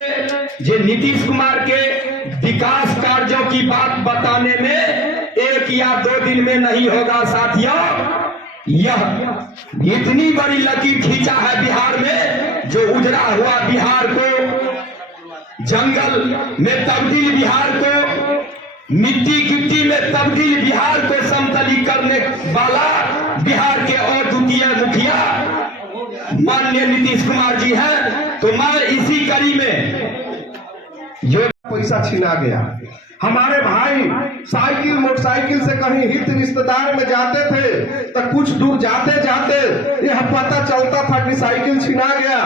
जे नीतीश कुमार के विकास कार्यों की बात बताने में 1 या 2 दिन में नहीं होगा साथियों। यह इतनी बड़ी लकीर खींचा है बिहार में, जो उजड़ा हुआ बिहार को जंगल में तब्दील, बिहार को मिट्टी गिट्टी में तब्दील, बिहार को समतली करने वाला बिहार के अद्वितीय मुखिया माननीय नीतीश कुमार जी हैं। तो मैं इसी कड़ी में जो पैसा छीना गया, हमारे भाई साइकिल मोटरसाइकिल से कहीं हित रिश्तेदार में जाते थे तो कुछ दूर जाते जाते यह पता चलता था कि साइकिल छीना गया,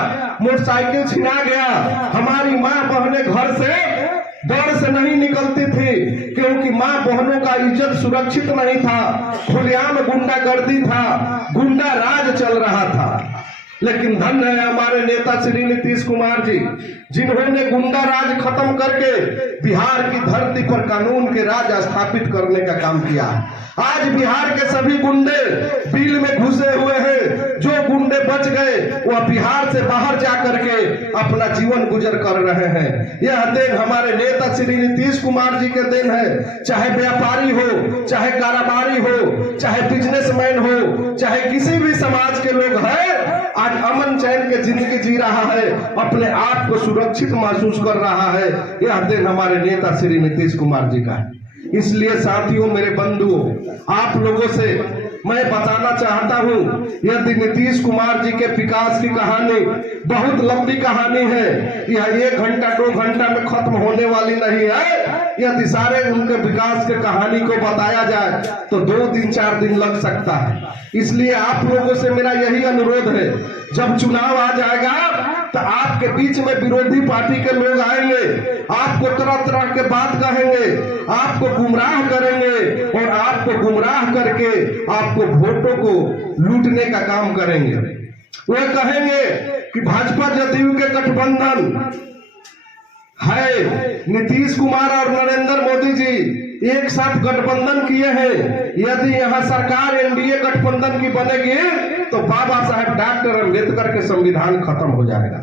मोटरसाइकिल छीना गया। हमारी माँ बहनें घर से डर से नहीं निकलती थी, क्योंकि माँ बहनों का इज्जत सुरक्षित नहीं था। खुलेआम गुंडागर्दी था, गुंडा राज चल रहा था। लेकिन धन्य है हमारे नेता श्री नीतीश कुमार जी, जिन्होंने गुंडा राज खत्म करके बिहार की धरती पर कानून के राज स्थापित करने का काम किया। आज बिहार के सभी गुंडे बिल में घुसे हुए हैं। जो गुंडे बच गए वह बिहार से बाहर जा करके अपना जीवन गुजर कर रहे हैं। यह देन हमारे नेता श्री नीतीश कुमार जी के देन है। चाहे व्यापारी हो, चाहे कारोबारी हो, चाहे बिजनेसमैन हो, चाहे किसी भी समाज के लोग हैं, आज अमन चैन के जिंदगी जी रहा है, अपने आप को सुरक्षित महसूस कर रहा है। यह दिन हमारे नेता श्री नीतीश कुमार जी का है। इसलिए साथियों, मेरे बंधुओं, आप लोगों से मैं बताना चाहता हूं, यदि नीतीश कुमार जी के विकास की कहानी बहुत लंबी कहानी है, यह 1 घंटा 2 घंटा में खत्म होने वाली नहीं है। यदि सारे उनके विकास के कहानी को बताया जाए तो 2 दिन 4 दिन लग सकता है। इसलिए आप लोगों से मेरा यही अनुरोध है, जब चुनाव आ जाएगा तो आपके बीच में विरोधी पार्टी के लोग आएंगे, आपको तरह तरह के बात कहेंगे, आपको गुमराह करेंगे और आपको गुमराह करके आपको वोटों को लूटने का काम करेंगे। वे कहेंगे कि भाजपा जदयू के गठबंधन है, नीतीश कुमार और नरेंद्र मोदी जी एक साथ गठबंधन किए हैं। यदि यहाँ सरकार एनडीए गठबंधन की बनेगी तो बाबा साहेब डॉक्टर अम्बेडकर के संविधान खत्म हो जाएगा।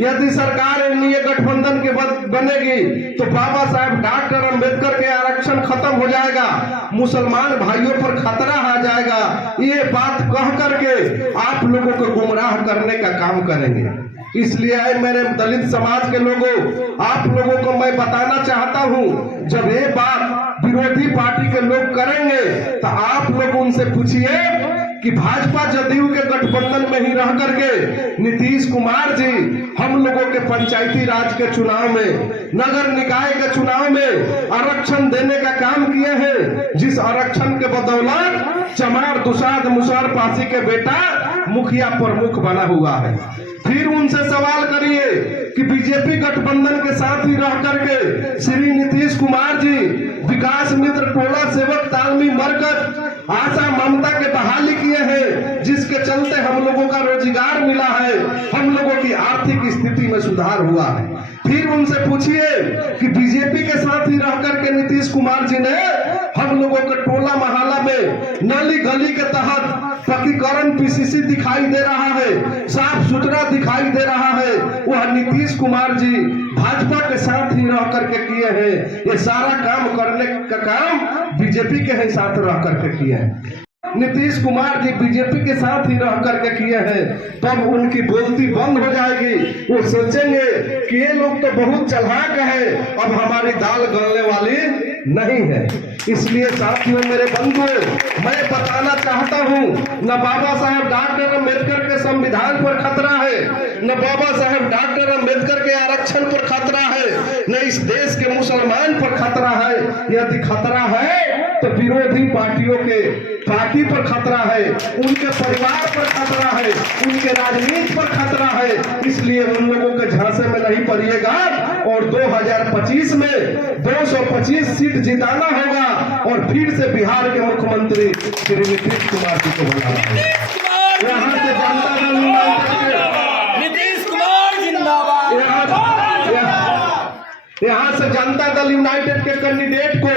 यदि सरकार एनडीए गठबंधन के बनेगी तो बाबा साहेब डॉक्टर अम्बेडकर के आरक्षण खत्म हो जाएगा, मुसलमान भाइयों पर खतरा आ जाएगा। ये बात कह करके आप लोगों को गुमराह करने का काम करेंगे। इसलिए मेरे दलित समाज के लोगों, आप लोगों को मैं बताना चाहता हूं, जब ये बात विरोधी पार्टी के लोग करेंगे तो आप लोग उनसे पूछिए कि भाजपा जदयू के गठबंधन में ही रह करके नीतीश कुमार जी हम लोगों के पंचायती राज के चुनाव में, नगर निकाय के चुनाव में आरक्षण देने का काम किए हैं, जिस आरक्षण के बदौलत चमार दुसाद मुसार पासी के बेटा मुखिया प्रमुख बना हुआ है। फिर उनसे सवाल करिए कि बीजेपी गठबंधन के साथ ही रह करके श्री नीतीश कुमार जी विकास मित्र टोला सेवक तालमी मरकज आशा ममता के बहाली किए हैं, जिसके चलते हम लोगों का रोजगार मिला है, हम लोगों की आर्थिक स्थिति में सुधार हुआ है। फिर उनसे पूछिए कि बीजेपी के साथ ही रह करके नीतीश कुमार जी ने हम लोगों के टोला मोहल्ला में नाली गली के तहत पक्कीकरण पीसीसी दिखाई दे रहा है, साफ सुथरा दिखाई दे रहा है, वह नीतीश कुमार जी भाजपा के साथ ही रह करके किए हैं। ये सारा काम करने का काम बीजेपी के ही साथ रह करके किए हैं। नीतीश कुमार जी बीजेपी के साथ ही रह करके किए हैं, तब उनकी बोलती बंद हो जाएगी। वो सोचेंगे कि ये लोग तो बहुत चालाक है, अब हमारी दाल गलने वाली नहीं है। इसलिए साथियों, मेरे बंधुओं, मैं बताना चाहता हूं, न बाबा साहेब डॉक्टर अम्बेडकर के संविधान पर खतरा है, न बाबा साहेब डॉक्टर अम्बेडकर के आरक्षण पर खतरा है, न इस देश के मुसलमान पर खतरा है। यदि खतरा है तो विरोधी पार्टियों के पार्टी पर खतरा है, उनके परिवार पर खतरा है, उनके राजनीति पर खतरा है। इसलिए उन लोगों के झांसे में नहीं पड़िएगा और 2025 में 225 सीट जिताना होगा और फिर से बिहार के मुख्यमंत्री श्री नीतीश कुमार जी को बनाना। यहाँ से जनता नीतीश कुमार जिंदाबाद। यहाँ से जनता दल यूनाइटेड के कैंडिडेट को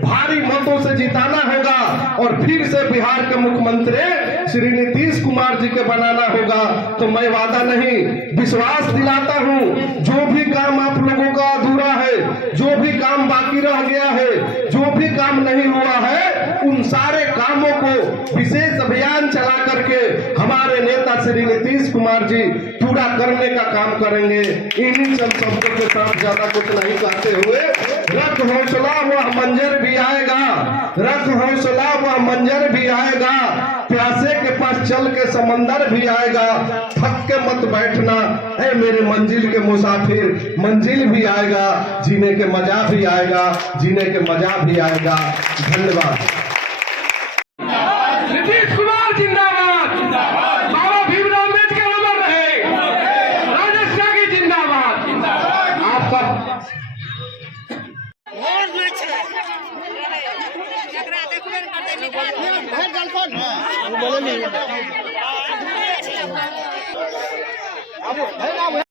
भारी मतों से जिताना होगा और फिर से बिहार के मुख्यमंत्री श्री नीतीश कुमार जी के बनाना होगा। तो मैं वादा नहीं, विश्वास दिलाता हूँ, जो भी काम आप लोगों का अधूरा है, जो भी काम बाकी रह गया है, जो भी काम नहीं हुआ है, उन सारे कामों को विशेष अभियान चला करके हमारे नेता श्री नीतीश कुमार जी पूरा करने का काम करेंगे। इन्हीं सब शब्दों के साथ ज्यादा कुछ नहीं कहते हुए, रख हौसला वह मंजर भी आएगा, रख हौसला वह मंजर भी आएगा, प्यासे के पास चल के समंदर भी आएगा, थक के मत बैठना ऐ मेरे मंजिल के मुसाफिर, मंजिल भी आएगा, जीने के मजा भी आएगा, जीने के मजा भी आएगा। धन्यवाद। नीतीश कुमार जिंदाबाद, बाबा भीमराव अम्बेडकर अमर रहे, राजेश त्यागी जिंदाबाद। आपका अब